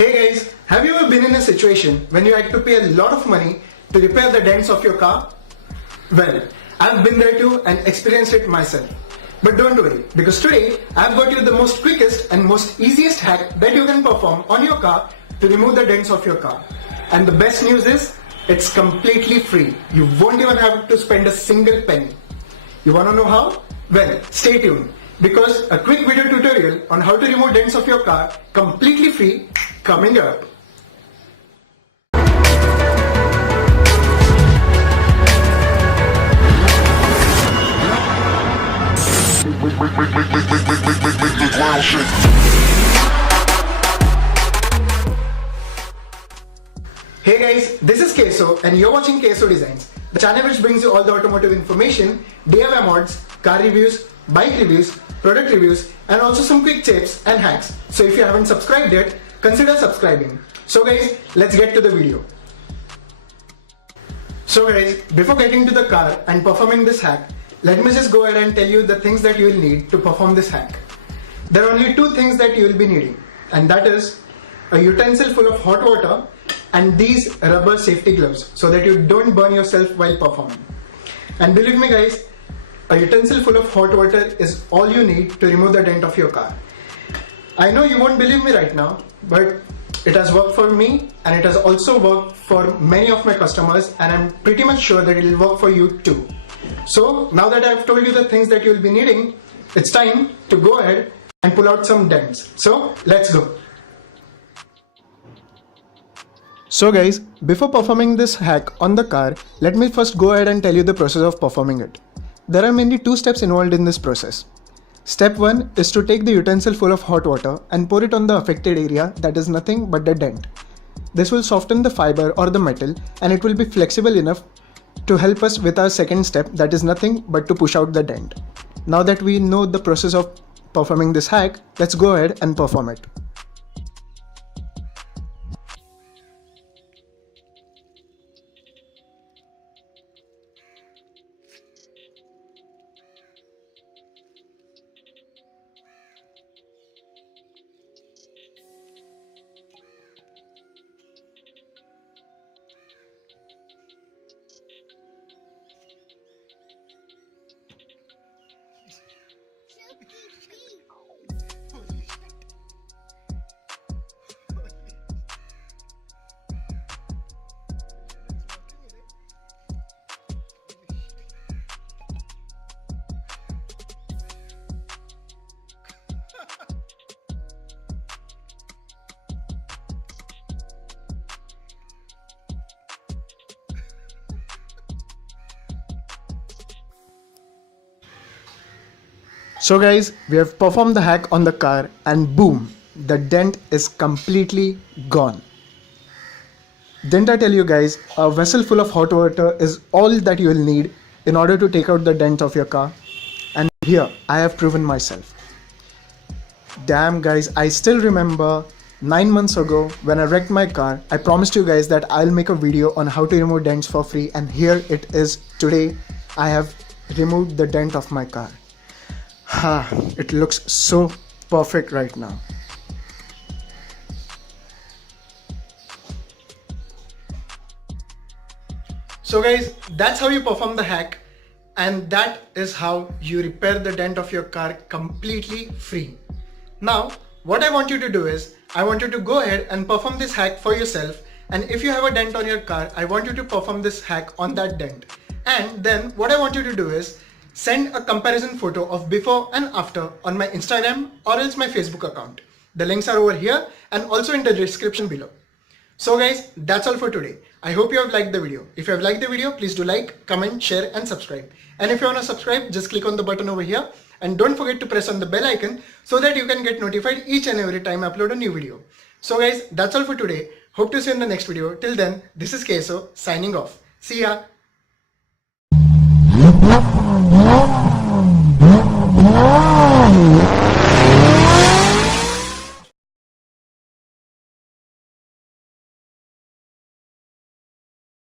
Hey guys, have you ever been in a situation when you had to pay a lot of money to repair the dents of your car? Well, I've been there too and experienced it myself. But don't worry, because today I've got you the most quickest and most easiest hack that you can perform on your car to remove the dents of your car. And the best news is, it's completely free. You won't even have to spend a single penny. You wanna know how? Well, stay tuned, because a quick video tutorial on how to remove dents of your car completely free coming up. Hey guys, this is K.S.O and you're watching K.S.O Designs, the channel which brings you all the automotive information, DIY mods, car reviews, bike reviews, product reviews, and also some quick tips and hacks. So if you haven't subscribed yet, consider subscribing. So guys, let's get to the video. So guys, before getting to the car and performing this hack, let me just go ahead and tell you the things that you will need to perform this hack. There are only two things that you will be needing, and that is a utensil full of hot water and these rubber safety gloves so that you don't burn yourself while performing. And believe me guys, a utensil full of hot water is all you need to remove the dent of your car. I know you won't believe me right now, but it has worked for me and it has also worked for many of my customers, and I'm pretty much sure that it will work for you too. So now that I've told you the things that you'll be needing, it's time to go ahead and pull out some dents. So let's go. So guys, before performing this hack on the car, let me first go ahead and tell you the process of performing it. There are mainly two steps involved in this process. Step 1 is to take the utensil full of hot water and pour it on the affected area that is nothing but the dent. This will soften the fiber or the metal, and it will be flexible enough to help us with our second step, that is nothing but to push out the dent. Now that we know the process of performing this hack, let's go ahead and perform it. So guys, we have performed the hack on the car and boom, the dent is completely gone. Didn't I tell you guys, a vessel full of hot water is all that you will need in order to take out the dent of your car. And here, I have proven myself. Damn guys, I still remember 9 months ago when I wrecked my car, I promised you guys that I'll make a video on how to remove dents for free, and here it is today. I have removed the dent of my car. It looks so perfect right now. So guys, that's how you perform the hack, and that is how you repair the dent of your car completely free. Now, what I want you to do is, I want you to go ahead and perform this hack for yourself, and if you have a dent on your car, I want you to perform this hack on that dent. And then what I want you to do is, send a comparison photo of before and after on my Instagram or else my Facebook account. The links are over here and also in the description below. So guys, that's all for today. I hope you have liked the video. If you have liked the video, please do like, comment, share and subscribe. And if you want to subscribe, just click on the button over here and don't forget to press on the bell icon so that you can get notified each and every time I upload a new video. So guys, that's all for today. Hope to see you in the next video. Till then, this is K.S.O signing off. See ya.